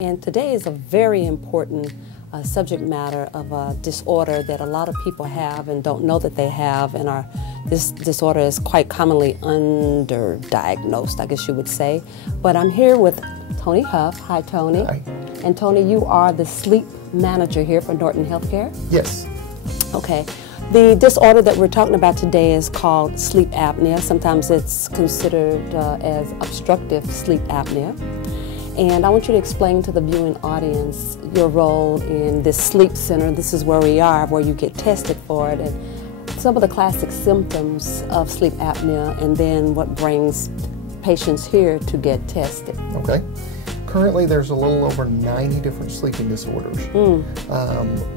And today is a very important subject matter of a disorder that a lot of people have and don't know that they have, and this disorder is quite commonly underdiagnosed, I guess you would say. But I'm here with Tony Huff. Hi, Tony. Hi. And Tony, you are the sleep manager here for Norton Healthcare? Yes. Okay. The disorder that we're talking about today is called sleep apnea. Sometimes it's considered as obstructive sleep apnea. And I want you to explain to the viewing audience your role in this sleep center. This is where we are, where you get tested for it, and some of the classic symptoms of sleep apnea, and then what brings patients here to get tested. Okay. Currently there's a little over 90 different sleeping disorders.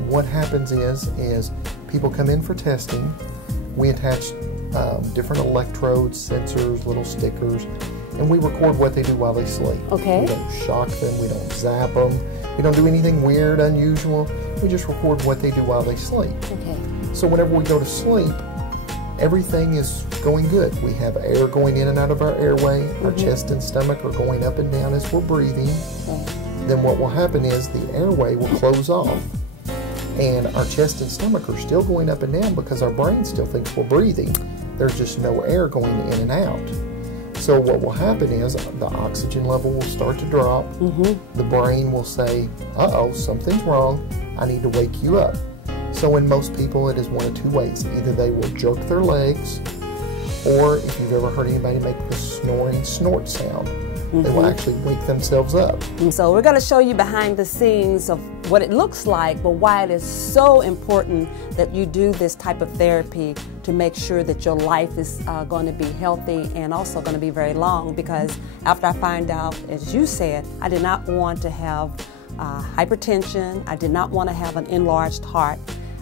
What happens is people come in for testing. We attach different electrodes, sensors, little stickers, and we record what they do while they sleep. Okay. We don't shock them, we don't zap them, we don't do anything weird, unusual. We just record what they do while they sleep. Okay. So whenever we go to sleep, everything is going good. We have air going in and out of our airway. Our chest and stomach are going up and down as we're breathing. Okay. Then what will happen is the airway will close off, and our chest and stomach are still going up and down because our brain still thinks we're breathing. There's just no air going in and out. So what will happen is the oxygen level will start to drop. The brain will say, uh-oh, something's wrong. I need to wake you up. So in most people, it is one of two ways. Either they will jerk their legs, or if you've ever heard anybody make the snoring snort sound, they will actually wake themselves up. So we're going to show you behind the scenes of what it looks like, but why it is so important that you do this type of therapy to make sure that your life is going to be healthy and also going to be very long. Because after I find out, as you said, I did not want to have hypertension. I did not want to have an enlarged heart.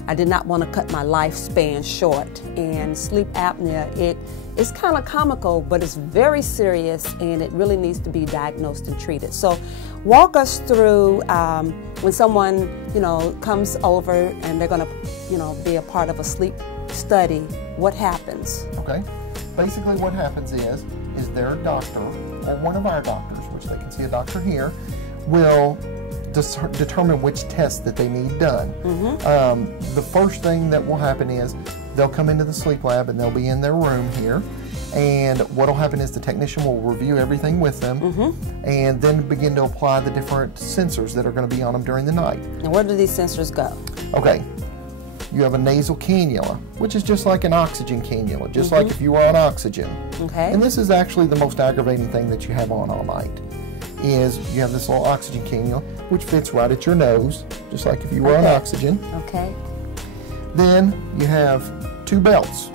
I did not want to cut my lifespan short. And sleep apnea, it is kind of comical, but it's very serious, and it really needs to be diagnosed and treated. So walk us through when someone, comes over and they're going to, be a part of a sleep study, what happens? Okay. Basically what happens is their doctor, or one of our doctors, which they can see a doctor here, will determine which tests that they need done. The first thing that will happen is they'll come into the sleep lab and they'll be in their room here, and what will happen is the technician will review everything with them and then begin to apply the different sensors that are going to be on them during the night. And where do these sensors go? Okay. You have a nasal cannula, which is just like an oxygen cannula, just like if you were on oxygen. Okay. And this is actually the most aggravating thing that you have on all night, is you have this little oxygen cannula, which fits right at your nose, just like if you were on oxygen. Okay. Then you have two belts.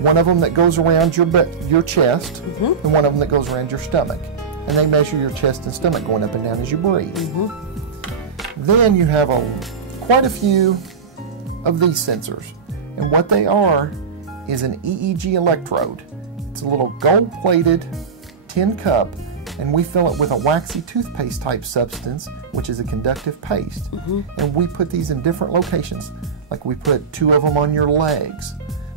One of them that goes around your chest, and one of them that goes around your stomach. And they measure your chest and stomach going up and down as you breathe. Then you have quite a few of these sensors. And what they are is an EEG electrode. It's a little gold-plated tin cup, and we fill it with a waxy toothpaste type substance, which is a conductive paste. And we put these in different locations. Like we put 2 of them on your legs.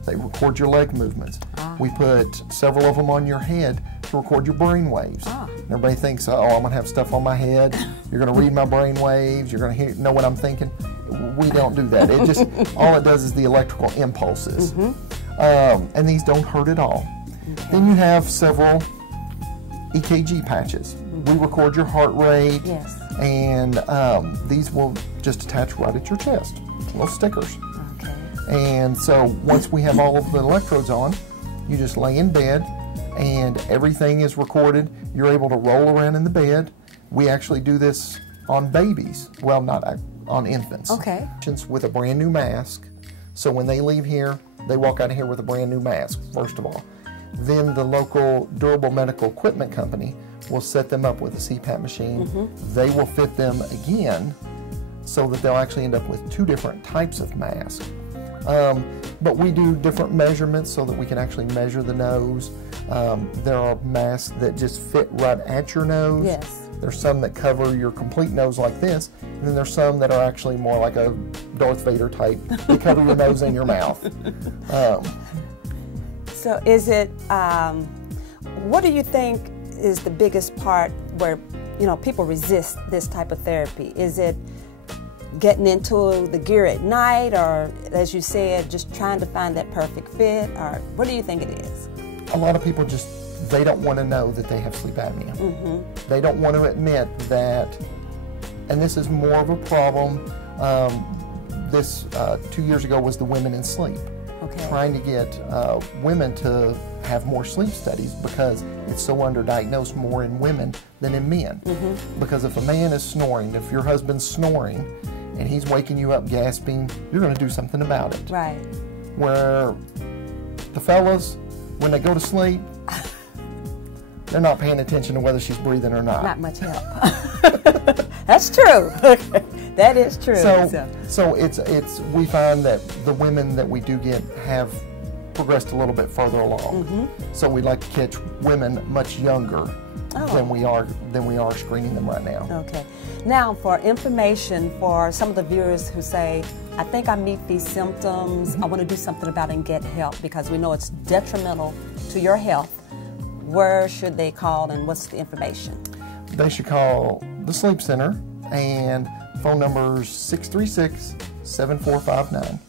They record your leg movements. We put several of them on your head to record your brain waves. And everybody thinks, oh, I'm going to have stuff on my head. You're going to read my brain waves. You're going to know what I'm thinking. We don't do that. It just, all it does is the electrical impulses. And these don't hurt at all. Then you have several EKG patches. We record your heart rate, and these will just attach right at your chest, little stickers. And so once we have all of the electrodes on, you just lay in bed and everything is recorded. You're able to roll around in the bed. We actually do this on babies, well, not on infants. Okay. With a brand new mask. So when they leave here, they walk out of here with a brand new mask, first of all. Then the local durable medical equipment company will set them up with a CPAP machine. They will fit them again so that they'll actually end up with 2 different types of masks. But we do different measurements so that we can actually measure the nose. There are masks that just fit right at your nose. There's some that cover your complete nose like this, and then there's some that are actually more like a Darth Vader type. They cover your nose and your mouth. So is it, what do you think is the biggest part where you know, people resist this type of therapy? Is it getting into the gear at night, or as you said, just trying to find that perfect fit, or what do you think it is? A lot of people they don't want to know that they have sleep apnea. They don't want to admit that, and this is more of a problem. This 2 years ago was the Women in Sleep. Okay. Trying to get women to have more sleep studies because it's so underdiagnosed more in women than in men. Because if a man is snoring, if your husband's snoring and he's waking you up gasping, you're going to do something about it. Right. Where the fellas, when they go to sleep, they're not paying attention to whether she's breathing or not. Not much help. That's true. That is true. So we find that the women that we do get have progressed a little bit further along. So we like to catch women much younger than we are screening them right now. Okay. Now, for information for some of the viewers who say, I think I meet these symptoms, I want to do something about it and get help because we know it's detrimental to your health, where should they call and what's the information? They should call the Sleep Center, and phone number is 636-7459.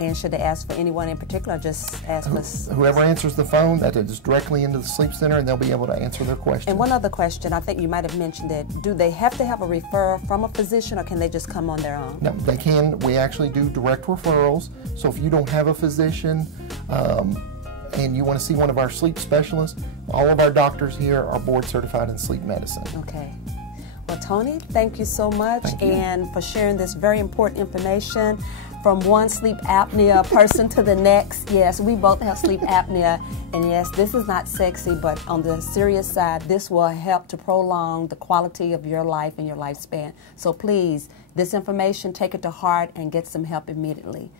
And should they ask for anyone in particular, or just ask us? Whoever answers the phone, that is directly into the Sleep Center, and they'll be able to answer their question. And one other question, I think you might have mentioned it. Do they have to have a referral from a physician, or can they just come on their own? No, they can. We actually do direct referrals. So if you don't have a physician and you want to see one of our sleep specialists, all of our doctors here are board certified in sleep medicine. Okay. Well, Tony, thank you so much and for sharing this very important information. From one sleep apnea person to the next. Yes, we both have sleep apnea, and yes, this is not sexy, but on the serious side, this will help to prolong the quality of your life and your lifespan. So please, this information, take it to heart and get some help immediately.